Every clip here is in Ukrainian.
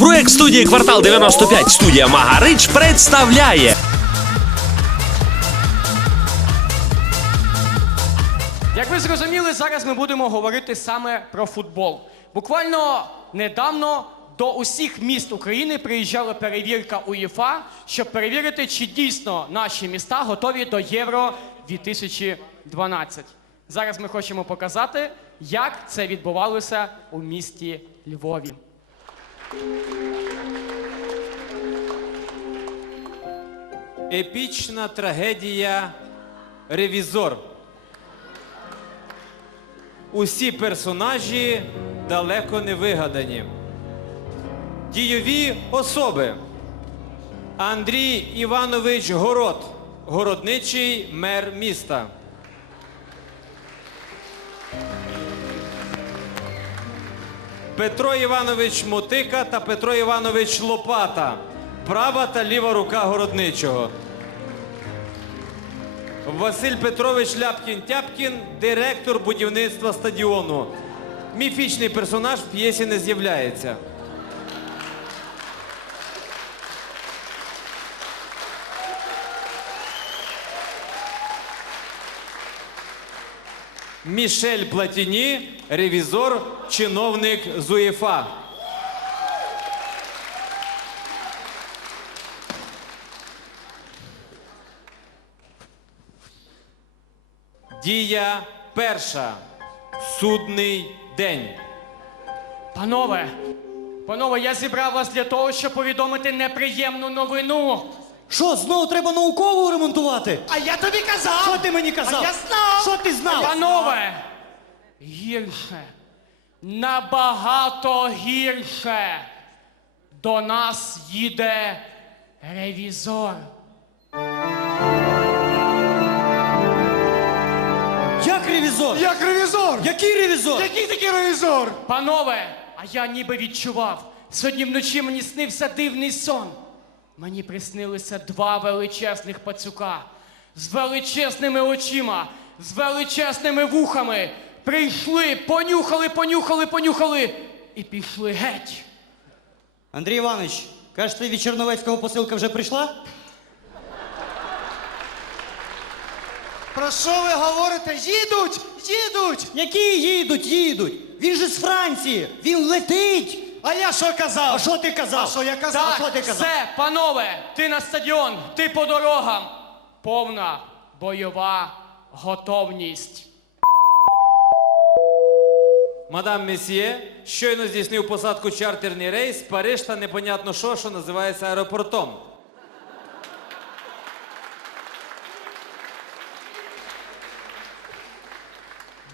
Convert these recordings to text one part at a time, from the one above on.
Проект студії Квартал 95 студія Магарич представляє Як ви зрозуміли, зараз ми будемо говорити саме про футбол. Буквально недавно до усіх міст України приїжджала перевірка УЄФА, щоб перевірити, чи дійсно наші міста готові до Євро 2012. Зараз ми хочемо показати, як це відбувалося у місті Львові. Епічна трагедія Ревізор. Усі персонажі далеко не вигадані. Дійові особи. Андрій Іванович Город, городничий мер міста. Петро Іванович Мотика та Петро Іванович Лопата. Права та ліва рука городничого. Василь Петрович Ляпкін-Тяпкін, директор будівництва стадіону. Міфічний персонаж в п'єсі не з'являється. Мішель Платіні, ревізор, чиновник з УЄФА. Дія перша. Судний день. Панове, панове, я зібрав вас для того, щоб повідомити неприємну новину. Що, знову треба наукову ремонтувати? А я тобі казав! Що ти мені казав? А я знав! Що ти знав? Панове, гірше, набагато гірше. До нас їде ревізор. Як ревізор? Як ревізор! Який ревізор? Який такий ревізор? Панове, а я ніби відчував. Сьогодні вночі мені снився дивний сон. Мені приснилися два величезних пацюка з величезними очима, з величезними вухами. Прийшли, понюхали, понюхали, понюхали і пішли геть. Андрій Іванович, кажете, від Черновецького посилка вже прийшла? Про що ви говорите? Їдуть! Їдуть! Які їдуть, їдуть? Він же з Франції, він летить. А я що казав? А що ти казав? А що я казав? А що ти казав? все, панове, ти на стадіон, ти по дорогам. Повна бойова готовність. Мадам Месьє щойно здійснив посадку чартерний рейс Париж та непонятно що, що називається аеропортом.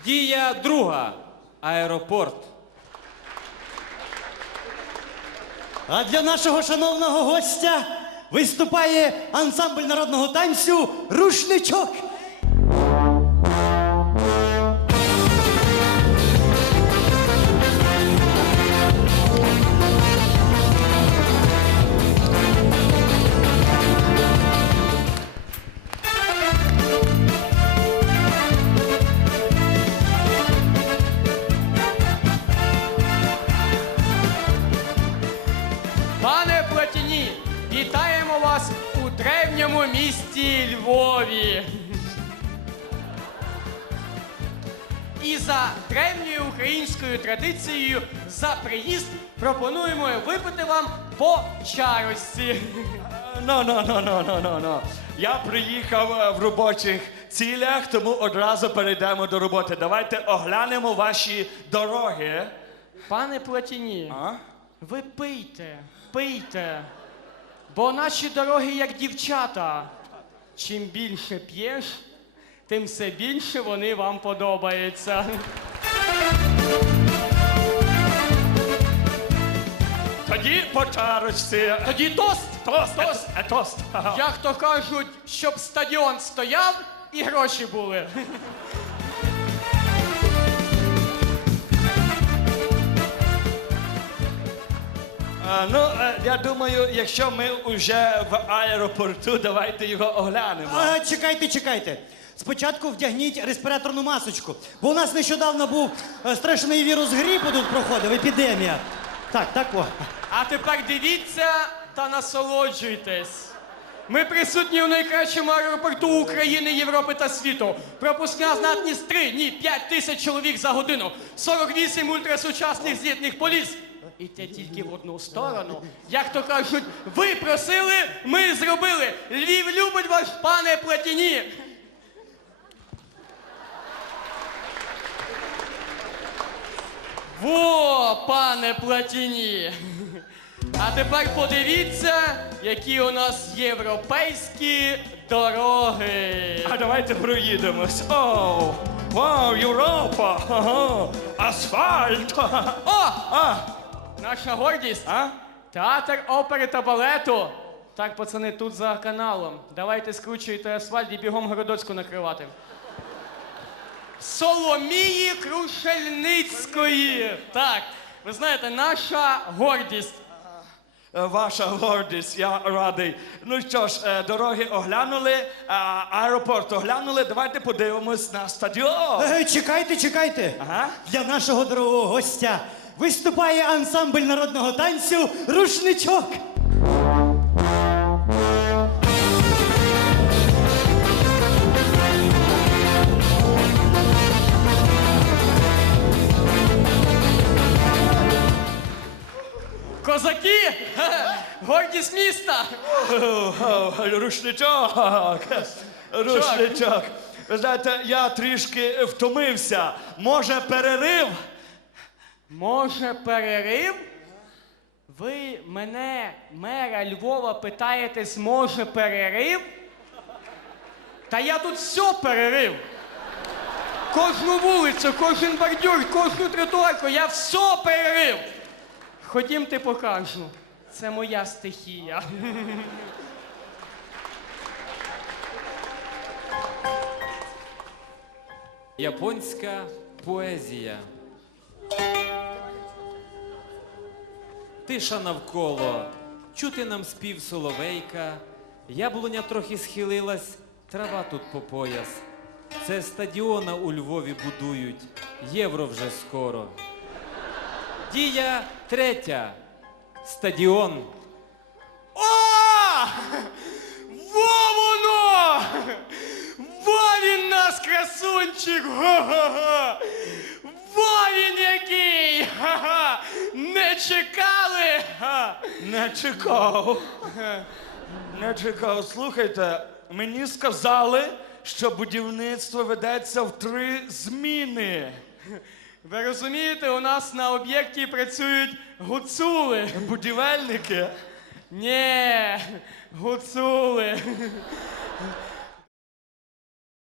Дія друга. Аеропорт. А для нашого шановного гостя виступає ансамбль народного танцю Рушничок. Місті Львові. І за древньою українською традицією за приїзд пропонуємо випити вам по чарості. Ну, ну, ну, ну, ну, ну, ну. Я приїхав е, в робочих цілях, тому одразу перейдемо до роботи. Давайте оглянемо ваші дороги. Пане Платіні, А? ви пийте, пийте. Бо наші дороги як дівчата. Чим більше п'єш, тим все більше вони вам подобаються. Тоді по чарочці. Тоді тост! Тост, тост! е, тост. Як то кажуть, щоб стадіон стояв і гроші були. А, ну, е, я думаю, якщо ми вже в аеропорту, давайте його оглянемо. А, чекайте, чекайте. Спочатку вдягніть респіраторну масочку. Бо у нас нещодавно був е, страшний вірус грипу тут проходив, епідемія. Так, так, о. А тепер дивіться та насолоджуйтесь. Ми присутні у найкращому аеропорту України, Європи та світу. Пропускна здатність 3, ні, 5 тисяч чоловік за годину. 48 ультрасучасних злітних поліс. І те тільки в одну сторону. Як то кажуть, ви просили, ми зробили. Львів любить вас, пане Платіні. Во, пане Платіні! А тепер подивіться, які у нас європейські дороги. А давайте проїдемось. О, вау, Європа! Ага. Асфальт! О! А, Наша гордість! а? Театр опери та балету. Так, пацани, тут за каналом. Давайте скручуйте асфальт і бігом Городоцьку накривати. Соломії Крушельницької. Так, ви знаєте, наша гордість. Е, Ваша гордість, я радий. Ну що ж, е, дороги оглянули, аеропорт оглянули. Давайте подивимось на стадіон. Е, Чекайте, чекайте. Ага. Для нашого дорогого гостя виступає ансамбль народного танцю Рушничок. Козаки! Гордість міста! Рушничок. Рушничок. Ви знаєте, я трішки втомився. Може, перерив? Може, перерив? Ви мене, мера Львова, питаєтесь, може перерив? Та я тут все перерив. Кожну вулицю, кожен бордюр, кожну тротуарку, я все перерив. Ходімте покажу. Це моя стихія. Японська поезія. Тиша навколо, чути нам спів соловейка, яблуня трохи схилилась, трава тут по пояс. Це стадіона у Львові будують, євро вже скоро. Дія третя. Стадіон. О! Во воно! Во він нас, красунчик! Га-га-га! Чекали! Не чекав. Не чекав. Слухайте, мені сказали, що будівництво ведеться в три зміни. Ви розумієте, у нас на об'єкті працюють гуцули. Будівельники. Ні, гуцули.